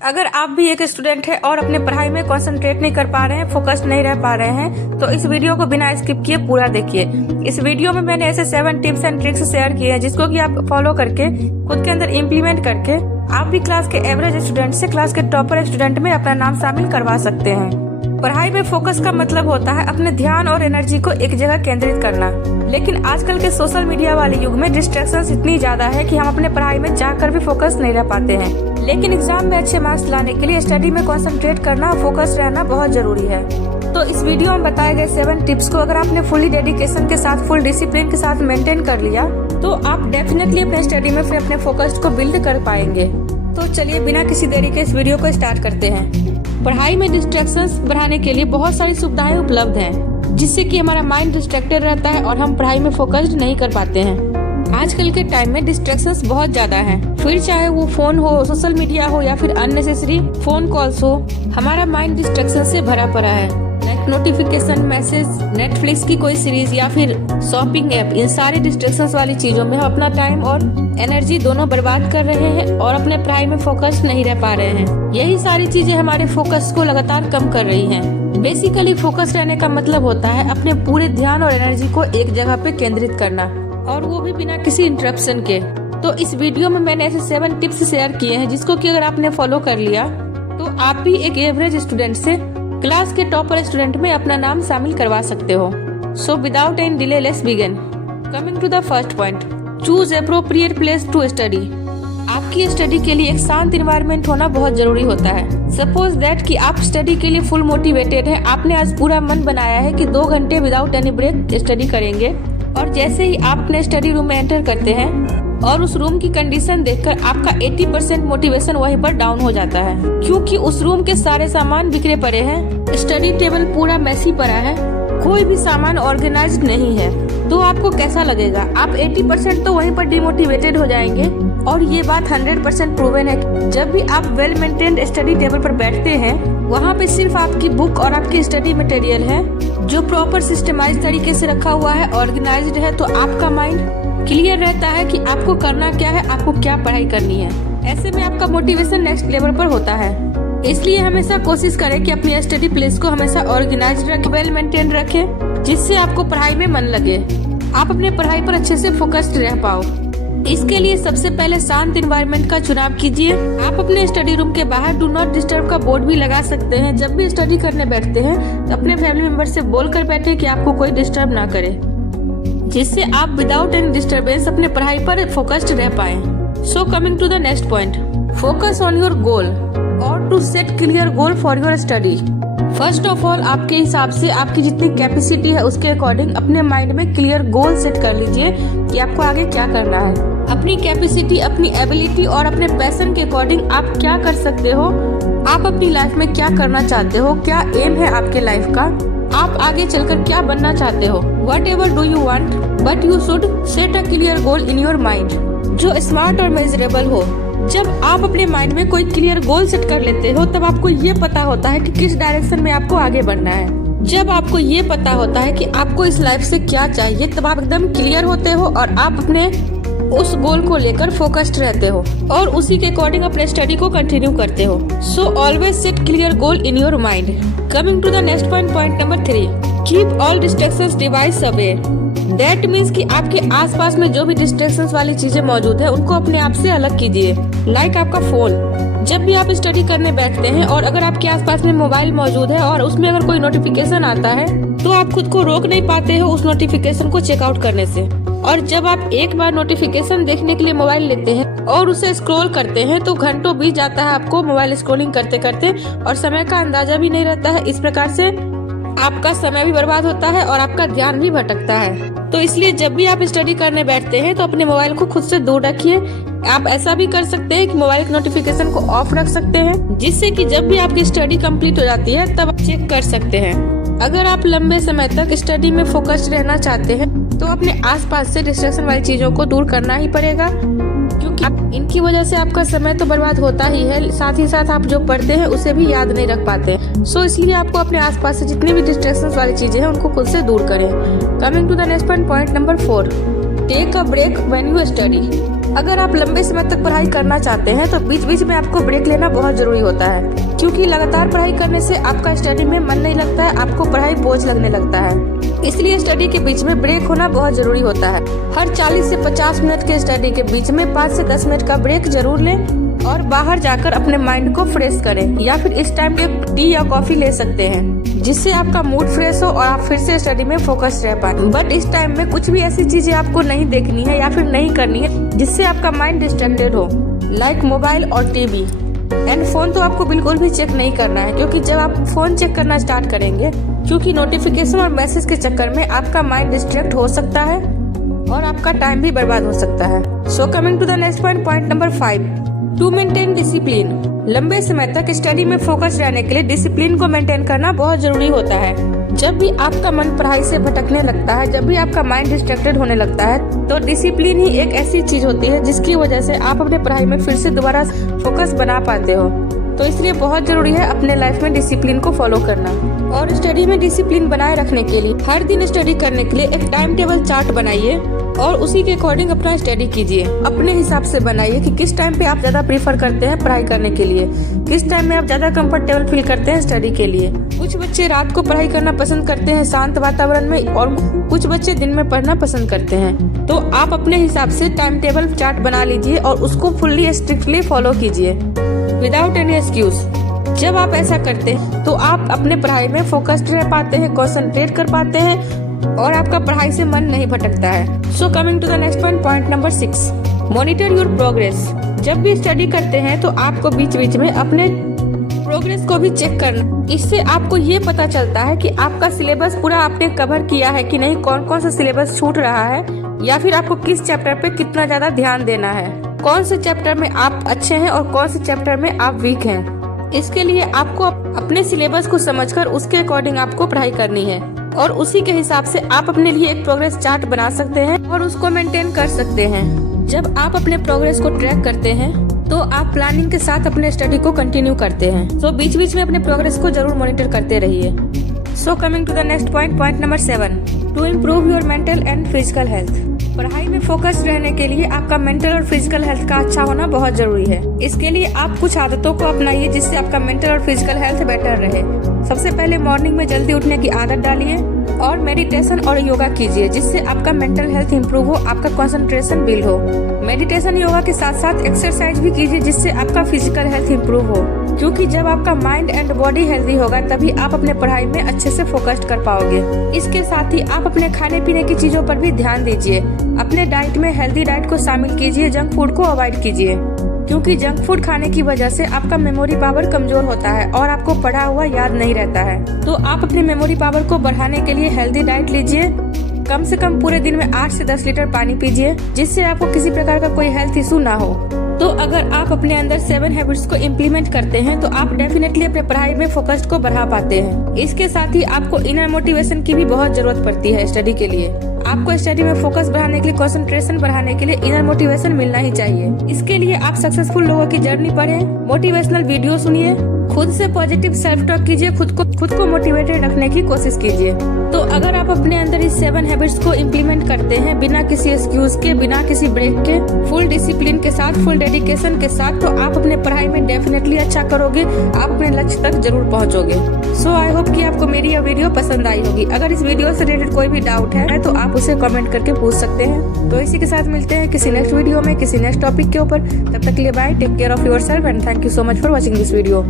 अगर आप भी एक स्टूडेंट हैं और अपने पढ़ाई में कंसंट्रेट नहीं कर पा रहे हैं, फोकस्ड नहीं रह पा रहे हैं, तो इस वीडियो को बिना स्किप किए पूरा देखिए। इस वीडियो में मैंने ऐसे 7 टिप्स एंड ट्रिक्स शेयर किए हैं जिसको कि आप फॉलो करके खुद के अंदर इम्प्लीमेंट करके आप भी क्लास के एवरेज स्टूडेंट से क्लास के टॉपर स्टूडेंट में अपना नाम शामिल करवा सकते हैं। पढ़ाई में फोकस का मतलब होता है अपने ध्यान और एनर्जी को एक जगह केंद्रित करना। लेकिन आजकल के सोशल मीडिया वाले युग में डिस्ट्रैक्शंस इतनी ज्यादा है कि हम अपने पढ़ाई में जाकर भी फोकस नहीं रह पाते हैं। लेकिन एग्जाम में अच्छे मार्क्स लाने के लिए स्टडी में कंसंट्रेट करना, फोकस रहना बहुत जरूरी है। तो इस वीडियो में बताए गए 7 टिप्स को अगर आपने फुली डेडिकेशन के साथ, फुल डिसिप्लिन के साथ मेंटेन कर लिया तो आप डेफिनेटली अपने स्टडी में फिर अपने फोकस को बिल्ड कर पाएंगे। तो चलिए बिना किसी देरी के इस वीडियो को स्टार्ट करते हैं। पढ़ाई में डिस्ट्रैक्शंस बढ़ाने के लिए बहुत सारी सुविधाएं उपलब्ध हैं, जिससे कि हमारा माइंड डिस्ट्रैक्टेड रहता है और हम पढ़ाई में फोकस्ड नहीं कर पाते हैं। आजकल के टाइम में डिस्ट्रैक्शंस बहुत ज्यादा हैं, फिर चाहे वो फोन हो, सोशल मीडिया हो या फिर अननेसेसरी फोन कॉल्स हो, हमारा माइंड डिस्ट्रैक्शन से भरा पड़ा है। नोटिफिकेशन, मैसेज, नेटफ्लिक्स की कोई सीरीज या फिर शॉपिंग ऐप, इन सारे डिस्ट्रैक्शंस वाली चीजों में हम अपना टाइम और एनर्जी दोनों बर्बाद कर रहे हैं और अपने पढ़ाई में फोकस नहीं रह पा रहे हैं। यही सारी चीजें हमारे फोकस को लगातार कम कर रही हैं। बेसिकली फोकस रहने का मतलब होता है अपने पूरे ध्यान और एनर्जी को एक जगह पे केंद्रित करना, और वो भी बिना किसी इंटरप्शन के। तो इस वीडियो में मैंने ऐसे 7 टिप्स शेयर किए हैं जिसको कि अगर आपने फॉलो कर लिया तो आप भी एक एवरेज स्टूडेंट से क्लास के टॉपर स्टूडेंट में अपना नाम शामिल करवा सकते हो। So without any delay let's begin. Coming to the first point, choose appropriate place to study. आपकी स्टडी के लिए एक शांत एनवायरनमेंट होना बहुत जरूरी होता है। सपोज दैट कि आप स्टडी के लिए फुल मोटिवेटेड हैं, आपने आज पूरा मन बनाया है कि 2 घंटे विदाउट एनी ब्रेक स्टडी करेंगे, और जैसे ही आप अपने स्टडी रूम में एंटर करते हैं और उस रूम की कंडीशन देखकर आपका 80% मोटिवेशन वहीं पर डाउन हो जाता है, क्योंकि उस रूम के सारे सामान बिखरे पड़े हैं, स्टडी टेबल पूरा मैसी पड़ा है, कोई भी सामान ऑर्गेनाइज्ड नहीं है। तो आपको कैसा लगेगा? आप 80% तो वहीं पर डिमोटिवेटेड हो जाएंगे। और ये बात 100% प्रूवन है कि जब भी आप वेल मेंटेन्ड स्टडी टेबल पर बैठते हैं, वहाँ पे सिर्फ आपकी बुक और आपकी स्टडी मटेरियल है जो प्रॉपर सिस्टमाइज तरीके से रखा हुआ है, ऑर्गेनाइज्ड है, तो आपका माइंड क्लियर रहता है कि आपको करना क्या है, आपको क्या पढ़ाई करनी है। ऐसे में आपका मोटिवेशन नेक्स्ट लेवल पर होता है। इसलिए हमेशा कोशिश करें कि अपनी स्टडी प्लेस को हमेशा ऑर्गेनाइज्ड रखें, वेल मेंटेन रखें, जिससे आपको पढ़ाई में मन लगे, आप अपने पढ़ाई पर अच्छे से फोकस्ड रह पाओ। इसके लिए सबसे पहले शांत एनवायरनमेंट का चुनाव कीजिए। आप अपने स्टडी रूम के बाहर डू नॉट डिस्टर्ब का बोर्ड भी लगा सकते हैं। जब भी स्टडी करने बैठते हैं तो अपने फैमिली मेंबर से बोलकर बैठे कि आपको कोई डिस्टर्ब ना करे, जिससे आप विदाउट एनी डिस्टर्बेंस अपने पढ़ाई पर फोकस्ड रह पाए। So coming to the next point, focus on your goal और to set clear goal for your study. First of all, आपके हिसाब से आपकी जितनी कैपेसिटी है उसके अकॉर्डिंग अपने माइंड में क्लियर गोल सेट कर लीजिए कि आपको आगे क्या करना है। अपनी कैपेसिटी, अपनी एबिलिटी और अपने पैशन के अकॉर्डिंग आप क्या कर सकते हो, आप अपनी लाइफ में क्या करना चाहते हो, क्या एम है आपके लाइफ का, आप आगे चलकर क्या बनना चाहते हो। What ever do you want, but you should set a clear goal in your mind जो स्मार्ट और मेजरेबल हो। जब आप अपने माइंड में कोई क्लियर गोल सेट कर लेते हो तब आपको ये पता होता है कि किस डायरेक्शन में आपको आगे बढ़ना है। जब आपको ये पता होता है कि आपको इस लाइफ से क्या चाहिए, तब आप एकदम क्लियर होते हो और आप अपने उस गोल को लेकर फोकस्ड रहते हो और उसी के अकॉर्डिंग अपने स्टडी को कंटिन्यू करते हो। So always set clear goal in your mind. Coming to the next point, point number 3, keep all distractions device away. That means कि आपके आसपास में जो भी डिस्ट्रैक्शंस वाली चीजें मौजूद है उनको अपने आप से अलग कीजिए। लाइक आपका फोन, जब भी आप स्टडी करने बैठते हैं और अगर आपके आसपास में मोबाइल मौजूद है और उसमें अगर कोई नोटिफिकेशन आता है तो आप खुद को रोक नहीं पाते हो उस नोटिफिकेशन को चेकआउट करने से। और जब आप एक बार नोटिफिकेशन देखने के लिए मोबाइल लेते हैं और उसे स्क्रॉल करते हैं तो घंटों बीत जाता है आपको मोबाइल स्क्रॉलिंग करते करते, और समय का अंदाजा भी नहीं रहता है। इस प्रकार से आपका समय भी बर्बाद होता है और आपका ध्यान भी भटकता है। तो इसलिए जब भी आप स्टडी करने बैठते हैं तो अपने मोबाइल को खुद से दूर रखिए। आप ऐसा भी कर सकते हैं कि मोबाइल के नोटिफिकेशन को ऑफ रख सकते हैं, जिससे कि जब भी आपकी स्टडी कंप्लीट हो जाती है तब आप चेक कर सकते हैं। अगर आप लंबे समय तक स्टडी में फोकस्ड रहना चाहते हैं तो अपने आसपास से डिस्ट्रैक्शन वाली चीजों को दूर करना ही पड़ेगा, क्योंकि इनकी वजह से आपका समय तो बर्बाद होता ही है, साथ ही साथ आप जो पढ़ते हैं उसे भी याद नहीं रख पाते। सो इसलिए आपको अपने आसपास से जितनी भी डिस्ट्रैक्शन वाली चीजें हैं उनको खुद से दूर करें। Coming to the next point, point number 4, take a break when you study. अगर आप लंबे समय तक पढ़ाई करना चाहते हैं तो बीच बीच में आपको ब्रेक लेना बहुत जरूरी होता है, क्योंकि लगातार पढ़ाई करने से आपका स्टडी में मन नहीं लगता है, आपको पढ़ाई बोझ लगने लगता है। इसलिए स्टडी के बीच में ब्रेक होना बहुत जरूरी होता है। हर 40 से 50 मिनट के स्टडी के बीच में 5 से 10 मिनट का ब्रेक जरूर लें और बाहर जाकर अपने माइंड को फ्रेश करें, या फिर इस टाइम पे टी या कॉफी ले सकते हैं, जिससे आपका मूड फ्रेश हो और आप फिर से स्टडी में फोकस रह पाए। बट इस टाइम में कुछ भी ऐसी चीजें आपको नहीं देखनी है या फिर नहीं करनी है जिससे आपका माइंड डिस्ट्रैक्टेड हो, लाइक मोबाइल और टीवी एंड फोन। तो आपको बिल्कुल भी चेक नहीं करना है, क्योंकि जब आप फोन चेक करना स्टार्ट करेंगे, क्योंकि नोटिफिकेशन और मैसेज के चक्कर में आपका माइंड डिस्ट्रैक्ट हो सकता है और आपका टाइम भी बर्बाद हो सकता है। So coming to the next point number 5, to maintain discipline. लंबे समय तक स्टडी में फोकस रहने के लिए डिसिप्लिन को मेंटेन करना बहुत जरूरी होता है। जब भी आपका मन पढ़ाई से भटकने लगता है, जब भी आपका माइंड डिस्ट्रैक्टेड होने लगता है, तो डिसिप्लिन ही एक ऐसी चीज होती है जिसकी वजह से आप अपने पढ़ाई में फिर से दोबारा फोकस बना पाते हो। तो इसलिए बहुत जरूरी है अपने लाइफ में डिसिप्लिन को फॉलो करना। और स्टडी में डिसिप्लिन बनाए रखने के लिए हर दिन स्टडी करने के लिए एक टाइम टेबल चार्ट बनाइए और उसी के अकॉर्डिंग अपना स्टडी कीजिए। अपने हिसाब से बनाइए कि किस टाइम पे आप ज्यादा प्रीफर करते हैं पढ़ाई करने के लिए, किस टाइम में आप ज्यादा कंफर्टेबल फील करते हैं स्टडी के लिए। कुछ बच्चे रात को पढ़ाई करना पसंद करते हैं शांत वातावरण में, और कुछ बच्चे दिन में पढ़ना पसंद करते हैं। तो आप अपने हिसाब से टाइम टेबल चार्ट बना लीजिए और उसको फुल्ली स्ट्रिक्टली फॉलो कीजिए विदाउट एनी एक्सक्यूज। जब आप ऐसा करते हैं तो आप अपने पढ़ाई में फोकस्ड रह पाते हैं, कंसंट्रेट कर पाते हैं और आपका पढ़ाई से मन नहीं भटकता है। So coming to the next point number 6, monitor your progress. जब भी स्टडी करते हैं तो आपको बीच बीच में अपने प्रोग्रेस को भी चेक करना। इससे आपको ये पता चलता है कि आपका सिलेबस पूरा आपने कवर किया है कि नहीं, कौन कौन सा सिलेबस छूट रहा है, या फिर आपको किस चैप्टर पे कितना ज्यादा ध्यान देना है, कौन से चैप्टर में आप अच्छे हैं और कौन से चैप्टर में आप वीक हैं। इसके लिए आपको अपने सिलेबस को समझकर उसके अकॉर्डिंग आपको पढ़ाई करनी है और उसी के हिसाब से आप अपने लिए एक प्रोग्रेस चार्ट बना सकते हैं और उसको मेंटेन कर सकते हैं। जब आप अपने प्रोग्रेस को ट्रैक करते हैं तो आप प्लानिंग के साथ अपने स्टडी को कंटिन्यू करते हैं। तो बीच बीच में अपने प्रोग्रेस को जरूर मॉनिटर करते रहिए। So coming to the next point number 7, to improve your mental and physical health. पढ़ाई में फोकस रहने के लिए आपका मेंटल और फिजिकल हेल्थ का अच्छा होना बहुत जरूरी है। इसके लिए आप कुछ आदतों को अपनाइए जिससे आपका मेंटल और फिजिकल हेल्थ बेटर रहे। सबसे पहले मॉर्निंग में जल्दी उठने की आदत डालिए और मेडिटेशन और योगा कीजिए, जिससे आपका मेंटल हेल्थ इंप्रूव हो, आपका कंसंट्रेशन बिल्ड हो। मेडिटेशन योगा के साथ साथ एक्सरसाइज भी कीजिए जिससे आपका फिजिकल हेल्थ इंप्रूव हो, क्योंकि जब आपका माइंड एंड बॉडी हेल्दी होगा तभी आप अपने पढ़ाई में अच्छे से फोकस कर पाओगे। इसके साथ ही आप अपने खाने पीने की चीजों पर भी ध्यान दीजिए। अपने डाइट में हेल्दी डाइट को शामिल कीजिए, जंक फूड को अवॉइड कीजिए, क्योंकि जंक फूड खाने की वजह से आपका मेमोरी पावर कमजोर होता है और आपको पढ़ा हुआ याद नहीं रहता है। तो आप अपने मेमोरी पावर को बढ़ाने के लिए हेल्दी डाइट लीजिए। कम से कम पूरे दिन में 8 से 10 लीटर पानी पीजिए, जिससे आपको किसी प्रकार का कोई हेल्थ इशू ना हो। तो अगर आप अपने अंदर 7 हैबिट्स को इम्प्लीमेंट करते हैं तो आप डेफिनेटली अपने पढ़ाई में फोकस को बढ़ा पाते हैं। इसके साथ ही आपको इनर मोटिवेशन की भी बहुत जरूरत पड़ती है स्टडी के लिए। आपको स्टडी में फोकस बढ़ाने के लिए, कंसंट्रेशन बढ़ाने के लिए इनर मोटिवेशन मिलना ही चाहिए। इसके लिए आप सक्सेसफुल लोगों की जर्नी पढ़ें, मोटिवेशनल वीडियो सुनिए, खुद से पॉजिटिव सेल्फ टॉक कीजिए, खुद को मोटिवेटेड रखने की कोशिश कीजिए। तो अगर आप अपने अंदर इस 7 हैबिट्स को इम्प्लीमेंट करते हैं बिना किसी एक्सक्यूज के, बिना किसी ब्रेक के, फुल डिसिप्लिन के साथ, फुल डेडिकेशन के साथ, तो आप अपने पढ़ाई में डेफिनेटली अच्छा करोगे, आप अपने लक्ष्य तक जरूर पहुंचोगे। सो आई होप कि आपको मेरी यह वीडियो पसंद आई होगी। अगर इस वीडियो से रिलेटेड कोई भी डाउट है तो आप उसे कमेंट करके पूछ सकते हैं। तो इसी के साथ मिलते हैं किसी नेक्स्ट वीडियो में, किसी नेक्स्ट टॉपिक के ऊपर। तब तक के लिए bye, take care of yourself and thank you so much for watching this video.